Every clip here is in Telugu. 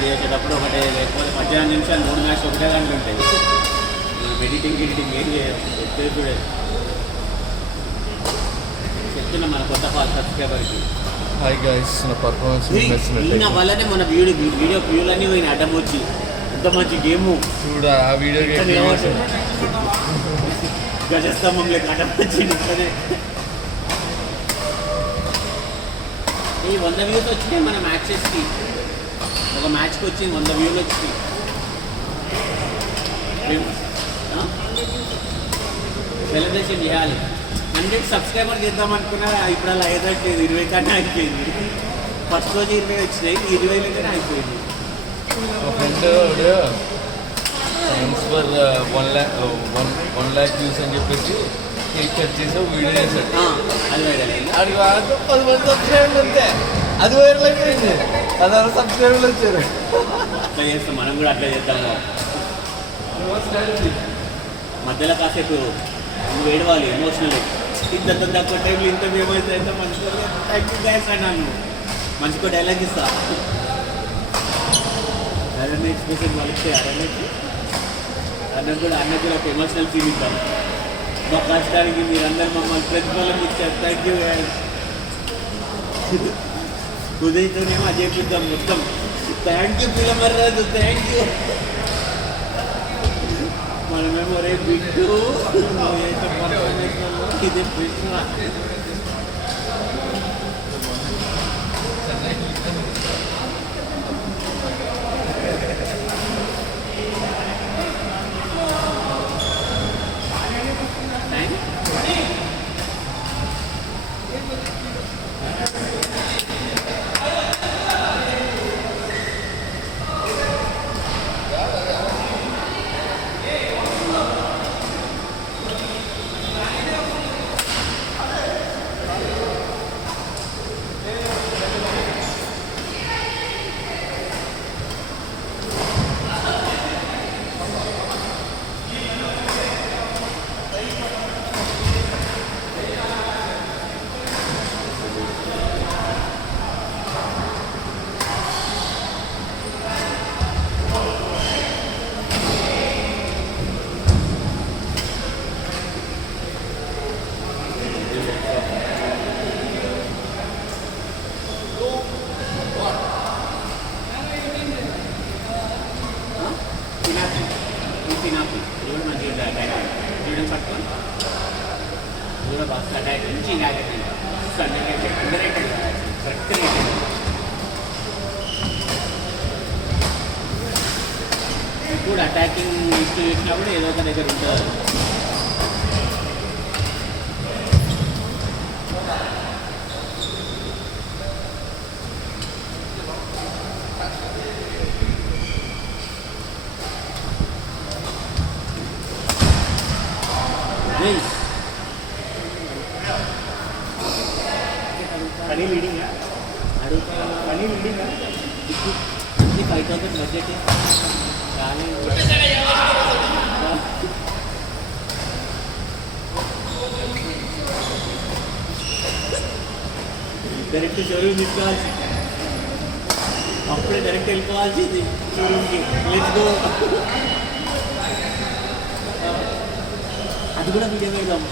రికార్డ్ చేసేటప్పుడు ఒకటే, లేకపోతే 18 నిమిషాలు 3 మ్యాచ్ ఒకటే దాంట్లో ఉంటాయి. ఎడిటింగ్ ఏం చేయొచ్చు. చెప్తున్నా మన కొత్త సబ్స్క్రైబర్కి. హాయ్ గైస్, నా పర్ఫార్మెన్స్ ఈయన వల్లనే మన వీడియో వ్యూలన్నీ పోయిన అడ్డం వచ్చి ఎంత మంచి గేము చూడ ఆ వీడియో గజస్తంభం లేక అడ్డం వచ్చింది. ఈ 100 వ్యూస్ వచ్చినాయి మన మ్యాచెస్కి. ఒక మ్యాచ్కి వచ్చి 100 వ్యూలు వచ్చినాయి. సెలబ్రేషన్ చేయాలి. 100 సబ్స్క్రైబర్ చేద్దాం అనుకున్నా, ఇప్పుడు అలా అయ్యేటట్లేదు. 20 కన్నా అయిపోయింది. ఫస్ట్ రోజు 20 వచ్చినాయి, 20 అయిపోయింది. మా friend thanks for 1 lakh views అని చెప్పేసి కేక్ కట్ చేసి వీడియో చేశాడు. అది అది 10 మంది సబ్స్క్రైబర్లు అంతే, అది వైరల్ అయిపోయింది. 10 సబ్స్క్రైబర్లు వచ్చారు. అట్లా చేస్తాం, మనం కూడా అట్లా చేద్దాము. మధ్యలో కాసేపు నువ్వు ఏడవాలి ఎమోషనల్. ఇంత తక్కువ టైంలో ఇంత ఏమైతే ఎంత మంచిగా థ్యాంక్ యూ గైస్ అన్నాను. మంచిగా డైలాగ్ ఇస్తా. అరణ ఎక్స్ప్రెషన్ వాళ్ళకి అన్నకు కూడా ఒక ఎమోషనల్ ఫీల్ ఇద్దాం. మా కష్టానికి మీరందరూ మమ్మల్ని ప్రతిఫలం ఇచ్చారు. Thank you guys. ఉదయంతోనేమో అదే చూద్దాం మొత్తం. Thank you Pillamarraju, thank you. మనమేమో రే బిడ్డు ఇది కృష్ణ. ఇప్పుడు అటాకింగ్ ఇష్యూ చేసినప్పుడు ఏదో ఒక దగ్గర ఉంటుంది. పని లీడింగ్ పని లీడింగ్ 5,000 బడ్జెట్ కానీ డైరెక్ట్ షోరూమ్ తీసుకోవాల్సి, అప్పుడే డైరెక్ట్ వెళ్ళిపోవాల్సింది షోరూమ్కి. Let's go. అది కూడా వీడియో పెడదాం.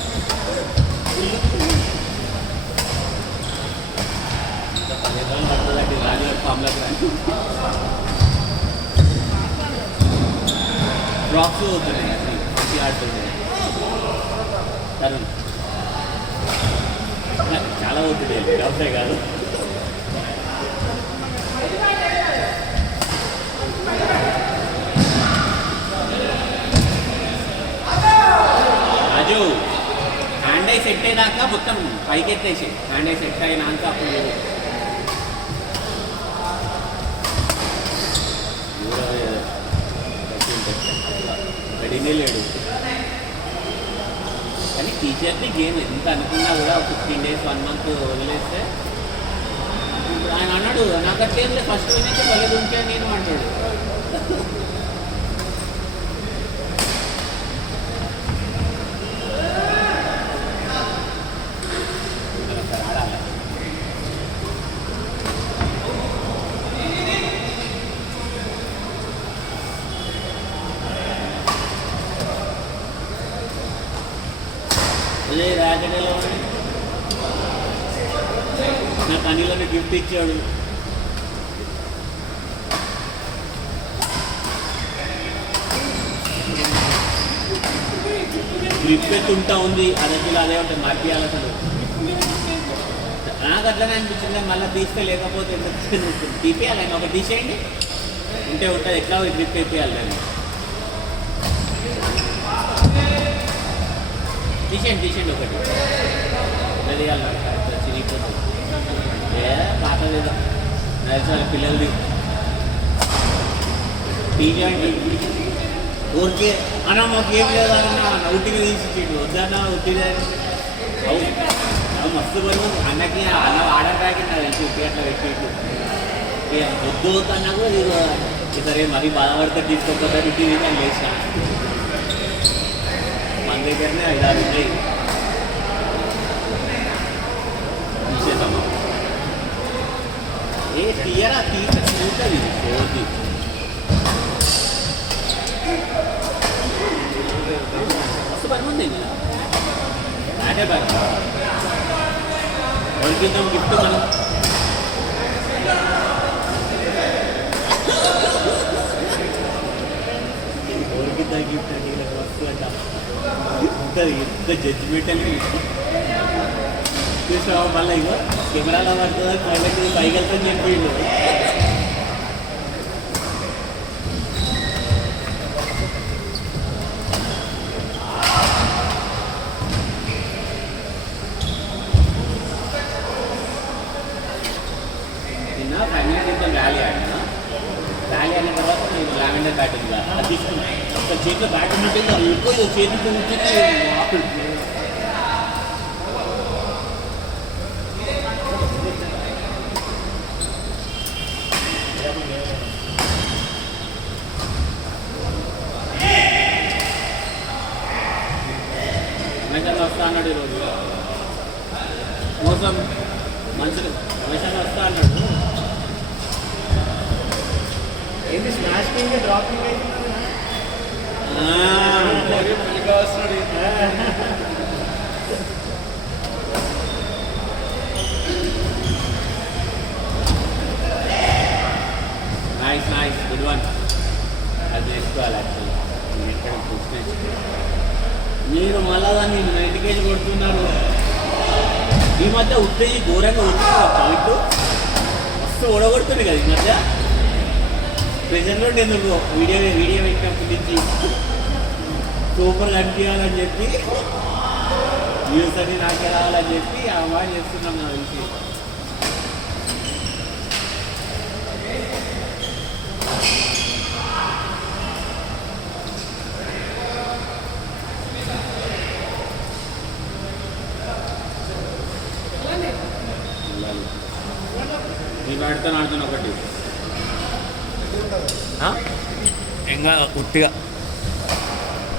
పడుతుందండి రాజుగారి ఫామ్లోకి రాని డ్రాప్స్ అవుతున్నాయి. అసలు మంచిగా ఆడుతున్నాయి. తరుణ్ చాలా అవుతుంది, డ్రాప్సే కాదు. రాజు హ్యాండ్ ఐ సెట్ అయినాక మొత్తం పైకి ఎత్తేసి, హ్యాండ్ ఐ సెట్ అయినాక అప్పుడు రెడీనే లేడు. కానీ టీచర్ని గేమ్ ఎంత అనుకున్నా కూడా 15 days 1 month వదిలేస్తే, ఆయన అన్నాడు నాకు అట్లేం లేదు, ఫస్ట్ వినైతే భలే ఉంటే నేను అంటాడు. జాకెట్ ఎలా ఉంది నాకు అనిలని గిఫ్ట్ ఇచ్చాడు గ్రిప్ ఎత్తుంటా ఉంది అరకిలో అదే ఉంటుంది మార్పియాలి అసలు నాకు అట్లనే అనిపించింది మళ్ళీ తీస్తే లేకపోతే ఎందుకు తీపియాలి ఆయన ఒకటి తీసేయండి ఉంటే ఉంటుంది ఎట్లా గ్రిప్ ఎత్తియాలి దాన్ని తీసేయండి ఒకటి ఎట్లా తీయాలి చిరిగిపోతుంది ఏ పాతలేదా వాళ్ళ పిల్లలది తీయండి ఊరికే అన్న మాకు ఏం లేదన్నా ఉట్టిగా తీసిచ్చిండు వద్దన్నా ఉట్టిగా అవి మస్తు పని అన్నకి అన్న ఆర్డర్ ప్యాకెట్ నాకు తెలిసి ఉట్టి అట్లా పెట్టిండు వద్దు అన్నా కూడా ఇది సరే మరీ బాధపడితే తీసుకోకపోతే ఉట్టి నేను లేచిన మన దగ్గరనే 5-6 ఉన్నాయి తీసేద్దామా ఏ తీయరా తీసుకుంటుంది పోద్ది మస్తు పని ఉంది కదా అదే పని వాళ్ళకిద్దాం గిఫ్ట్ మనం వాళ్ళకిద్దాం గిఫ్ట్ అంటే ఇలా మస్తు అంట ఉంటుంది ఎంత జడ్జిమెంట్ అని చూసావా మళ్ళీ ఇగో కెమెరాలో పడుతుందా పైకి పైకెళ్తాని చెప్పిండు ర్యాలీ ఆడినా ర్యాలీ అయిన తర్వాత నేను లావెండర్ బ్యాటింగ్ అది తీసుకున్నాను ఒక చేతిలో బ్యాటింగ్ ఉంటుంది అది ఎక్కువ చేతితో ఉంటుంది రమేష్ వస్తా అన్నాడు ఈరోజు మోసం మనుషులు రమేష్ వస్తా అన్నాడు ఏంటి smash king dropping nice good one అది నేర్చుకోవాలి యాక్చువల్లీ ఎక్కడ చూసి మీరు మళ్ళా దాన్ని నెట్టికేసి కొడుతున్నారు ఈ మధ్య ఉత్తేజి ఘోరంగా ఉత్తున్నారు పాయింట్ మస్తు ఓడగొడుతుంది కదా ఈ మధ్య ప్రెజెంట్లో ఎందుకు వీడియో పెట్టినప్పటి నుంచి సూపర్ కనిపించాలని చెప్పి వ్యూస్ అని నాకే రావాలని చెప్పి ఆ అమ్మాయి చేస్తున్నాం నాకు తెలిసి నీ బ్యాట్తో ఆడుతున్నా ఒకటి ఇంకా ఉట్టిగా